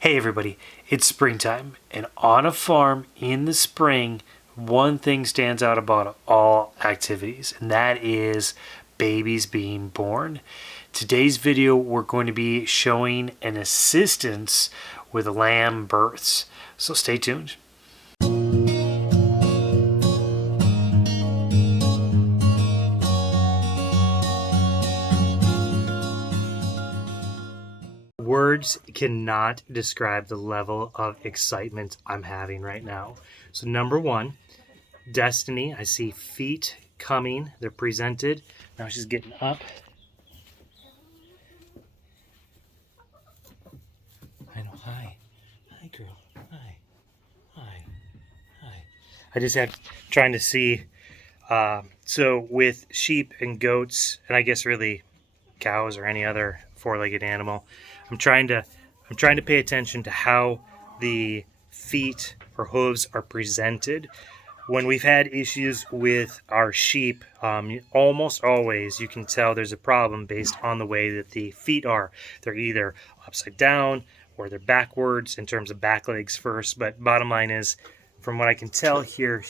Hey everybody, it's springtime, and on a farm in the spring, one thing stands out about all activities, and that is babies being born. Today's video, we're going to be showing an assistance with lamb births, so stay tuned. Words cannot describe the level of excitement I'm having right now. So number one, Destiny, I see feet coming. They're presented. Now she's getting up. I know. Hi. Hi, girl. Hi. Hi. Hi. I just had trying to see. So with sheep and goats, and I guess really cows or any other four-legged animal, I'm trying to pay attention to how the feet or hooves are presented. When we've had issues with our sheep, almost always you can tell there's a problem based on the way that the feet are. They're either upside down or they're backwards in terms of back legs first. But bottom line is, from what I can tell here,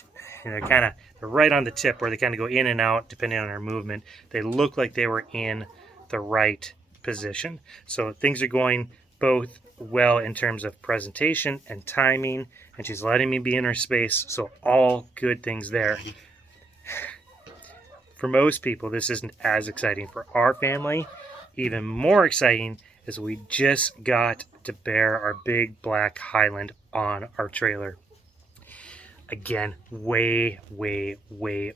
they're right on the tip where they kind of go in and out depending on their movement. They look like they were in the right position. So things are going both well in terms of presentation and timing, and she's letting me be in her space, so all good things there. For most people, this isn't as exciting. For our family, even more exciting is we just got to bear our big black Highland on our trailer. Again, way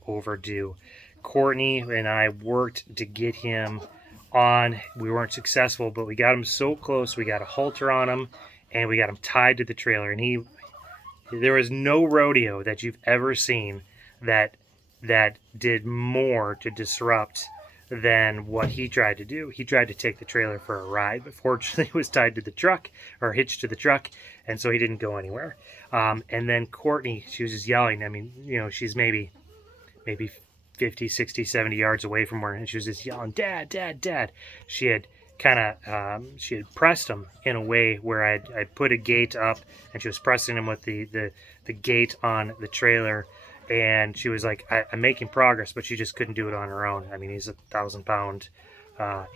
overdue. Courtney and I worked to get him on. We weren't successful, but we got him so close. We got a halter on him, and we got him tied to the trailer. And there was no rodeo that you've ever seen that did more to disrupt than what he tried to do. He tried to take the trailer for a ride, but fortunately it was tied to the truck or hitched to the truck, and so he didn't go anywhere. And then Courtney, she was just yelling. I mean, she's maybe 50, 60, 70 yards away from her, and she was just yelling, "Dad, Dad, Dad." She had she had pressed him in a way where I put a gate up, and she was pressing him with the gate on the trailer, and she was like, I'm making progress, but she just couldn't do it on her own. I mean, he's a 1,000-pound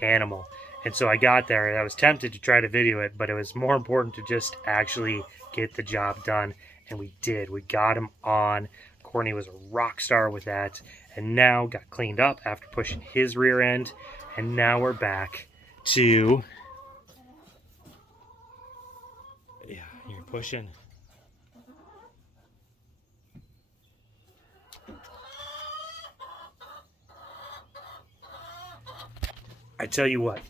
animal. And so I got there, and I was tempted to try to video it, but it was more important to just actually get the job done, and we did. We got him on. Courtney was a rock star with that, and now got cleaned up after pushing his rear end, and now we're back to, yeah, you're pushing. I tell you what,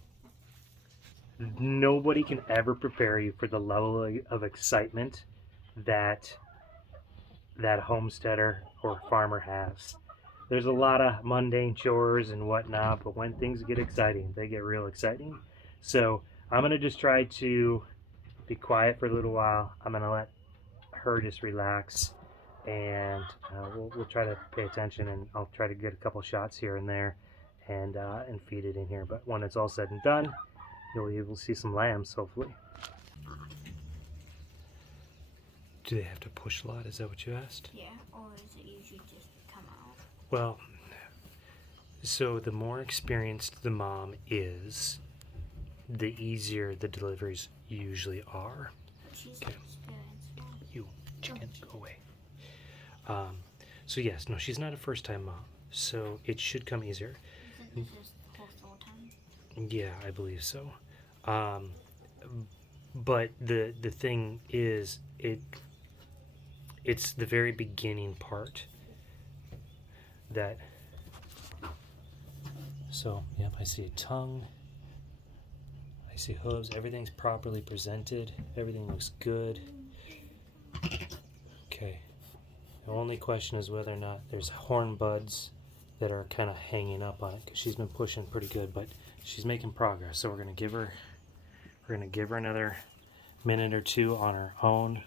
nobody can ever prepare you for the level of excitement that homesteader or farmer has. There's a lot of mundane chores and whatnot, but when things get exciting, they get real exciting. So I'm going to just try to be quiet for a little while. I'm going to let her just relax, and we'll try to pay attention, and I'll try to get a couple shots here and there and feed it in here. But when it's all said and done, you'll see some lambs, hopefully. Do they have to push a lot? Is that what you asked? Yeah, or is it usually just come out? Well, so the more experienced the mom is, the easier the deliveries usually are. She's Okay. experienced mom. You chicken, go away. So yes, no, she's not a first-time mom, so it should come easier. Is this the whole time? Yeah, I believe so. But the thing is, it's the very beginning part that. So yep, I see a tongue. I see hooves. Everything's properly presented. Everything looks good. Okay. The only question is whether or not there's horn buds that are kind of hanging up on it, because she's been pushing pretty good, but she's making progress. So we're gonna give her another minute or two on her own.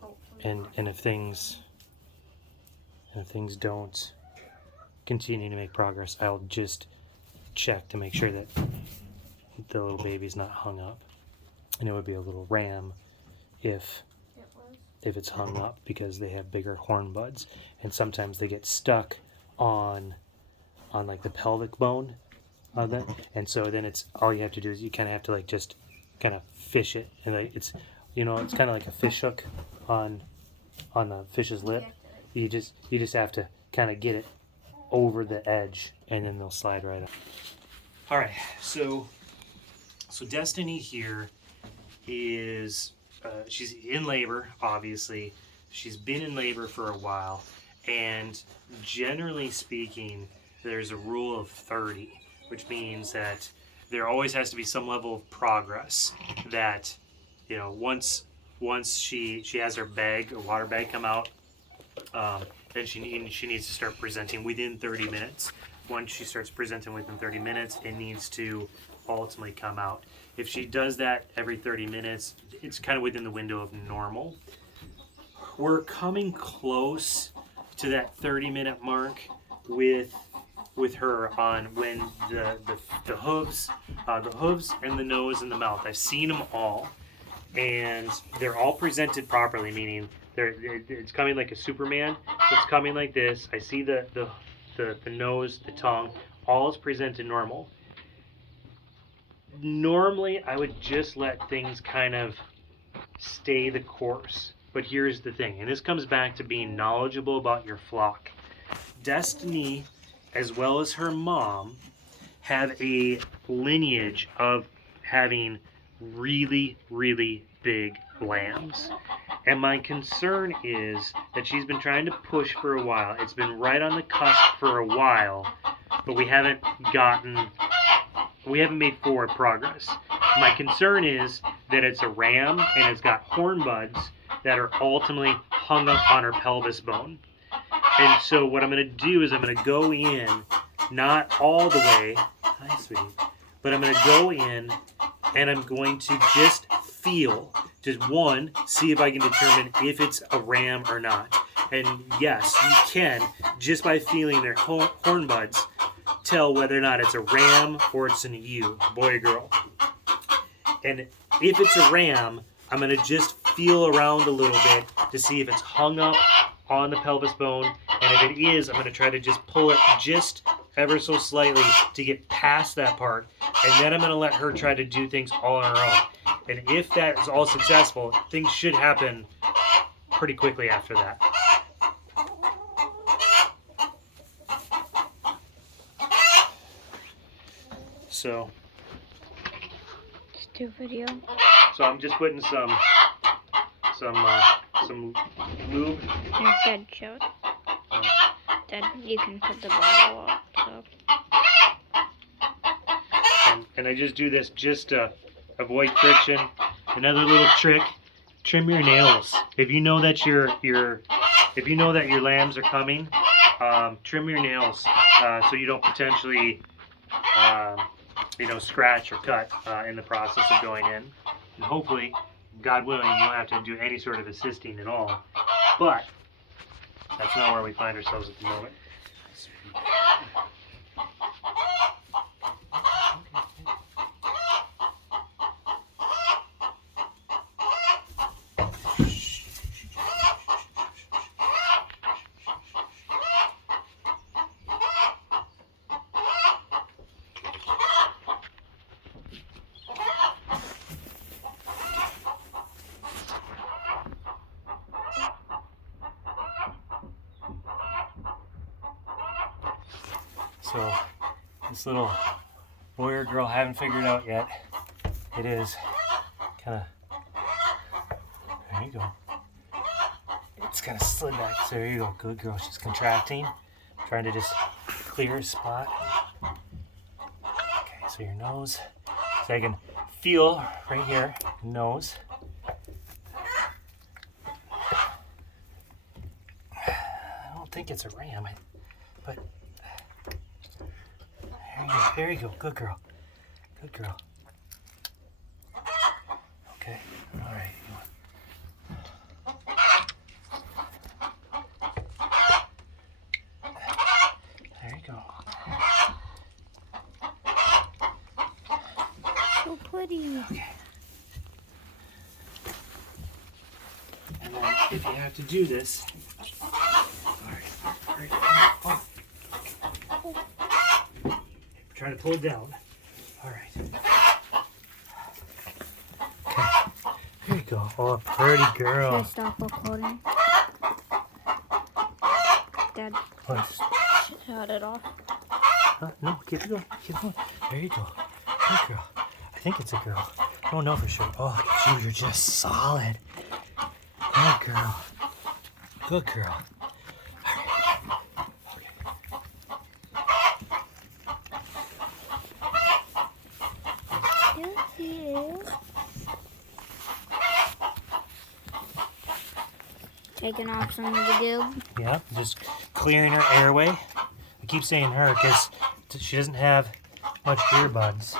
Hopefully. And if things don't continue to make progress, I'll just check to make sure that the little baby's not hung up. and it would be a little ram if It was. it's hung up, because they have bigger horn buds, and sometimes they get stuck on like the pelvic bone of them, and so then it's all you have to do is you kind of have to like just kind of fish it, and like it's it's kind of like a fish hook on a fish's lip. You just have to kind of get it over the edge, and then they'll slide right up. All right, so Destiny here is she's in labor. Obviously, she's been in labor for a while, and generally speaking, there's a rule of 30, which means that there always has to be some level of progress. That once she has her water bag come out, then she needs to start presenting within 30 minutes. Once she starts presenting within 30 minutes, it needs to ultimately come out. If she does that every 30 minutes, it's kind of within the window of normal. We're coming close to that 30-minute mark with her on when the hooves and the nose and the mouth. I've seen them all, and they're all presented properly, meaning it's coming like a Superman. So it's coming like this. I see the nose, the tongue, all is presented normal. Normally, I would just let things kind of stay the course. But here's the thing, and this comes back to being knowledgeable about your flock. Destiny, as well as her mom, have a lineage of having really, really big lambs. And my concern is that she's been trying to push for a while. It's been right on the cusp for a while, but we haven't made forward progress. My concern is that it's a ram and it's got horn buds that are ultimately hung up on her pelvis bone. And so what I'm going to do is I'm going to go in, not all the way, hi sweetie, but I'm going to go in and I'm going to just feel, see if I can determine if it's a ram or not. And yes, you can, just by feeling their horn buds, tell whether or not it's a ram or it's an ewe, boy or girl. And if it's a ram, I'm going to just feel around a little bit to see if it's hung up on the pelvis bone. And if it is, I'm going to try to just pull it just ever so slightly to get past that part. And then I'm going to let her try to do things all on her own. And if that is all successful, things should happen pretty quickly after that. So, Let's do video. so I'm just putting some lube. And dead show. Then you can put the bottle up. So. And I just do this just to avoid friction. Another little trick: trim your nails. If you know that your lambs are coming, trim your nails so you don't potentially scratch or cut in the process of going in. And hopefully, God willing, you don't have to do any sort of assisting at all. But that's not where we find ourselves at the moment. So this little boy or girl, haven't figured out yet. It is kind of, there you go. It's kind of slid back. So there you go, good girl. She's contracting, trying to just clear a spot. Okay, so your nose. So I can feel right here, nose. I don't think it's a ram, but there you go, good girl. Good girl. Okay, all right. There you go. So pretty. Okay. if you have to do this. All right. Oh. Try to pull it down. All right. Okay. There you go. Oh, pretty Should I girl. stop recording? Dad, shut it off. No, keep it going. Keep it going. There you go. Good girl. I think it's a girl. I don't know for sure. Oh, look at you. You're just solid. Good girl. Good girl. Taking off some of the goo. Yeah, just clearing her airway. I keep saying her because she doesn't have much earbuds.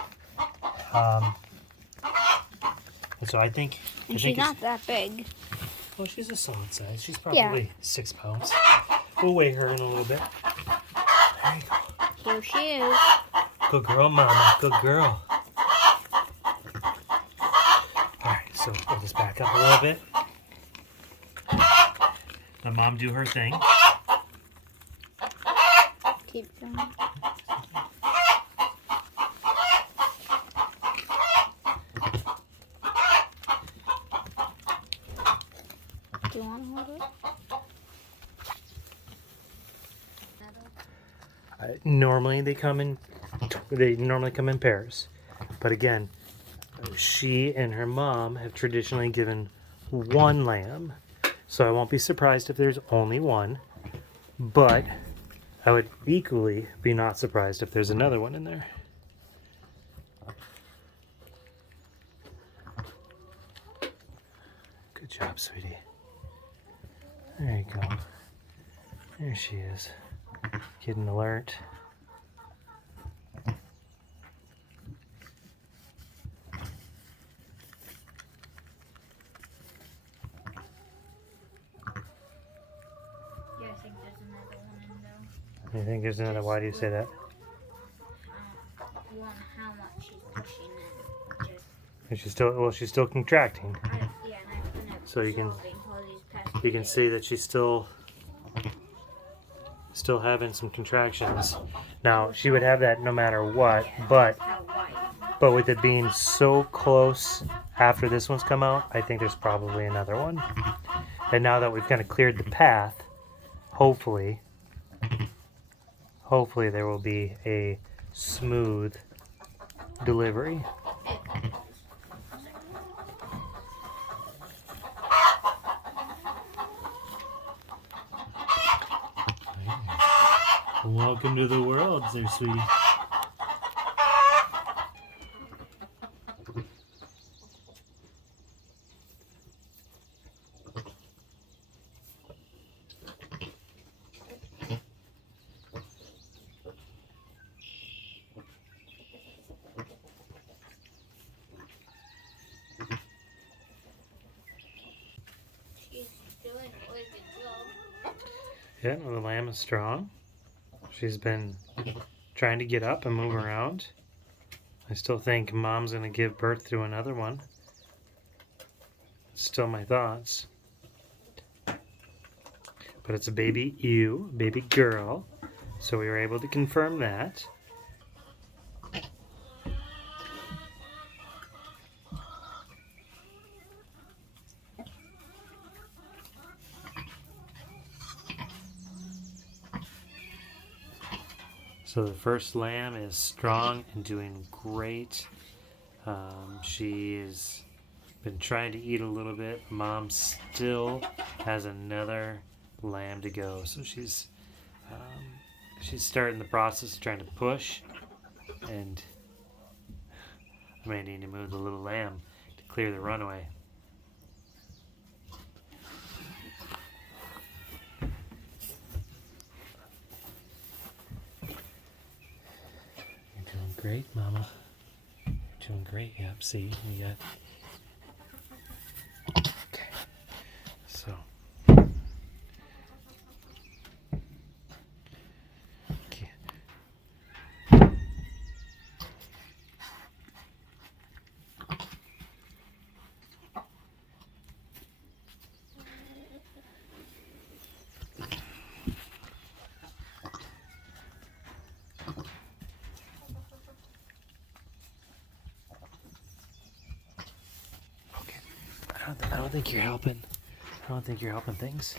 And so I think... And she's not that big. Well, she's a solid size. She's probably 6 pounds. We'll weigh her in a little bit. There you go. Here she is. Good girl, Mama. Good girl. Alright, so we'll just back up a little bit. Let Mom do her thing. Keep going. Do you want to hold it? Normally they come in pairs, but again, she and her mom have traditionally given one lamb, so I won't be surprised if there's only one, but I would equally be not surprised if there's another one in there. Good job, sweetie. There you go. There she is. Getting alert. Yeah, I think there's another one in there. You think there's another? Why do you say that? One, how much she's pushing it. Just, And she's still contracting. yeah, and I've been So you can- absorbing all these past You can days. see that she's still having some contractions. Now she would have that no matter what, but How wide? with it being so close after this one's come out, I think there's probably another one. And now that we've kind of cleared the path, hopefully there will be a smooth delivery. Welcome to the world, there, sweetie. She's doing a really good job. Yeah, well, the lamb is strong. She's been trying to get up and move around. I still think Mom's going to give birth to another one. Still my thoughts. But it's a baby ewe, baby girl. So we were able to confirm that. So the first lamb is strong and doing great. She's been trying to eat a little bit. Mom still has another lamb to go. So she's starting the process of trying to push, and I may need to move the little lamb to clear the runway. You're doing great, Mama. You're doing great. Yep, see, you got... Okay. So... Okay. I don't think you're helping. I don't think you're helping things.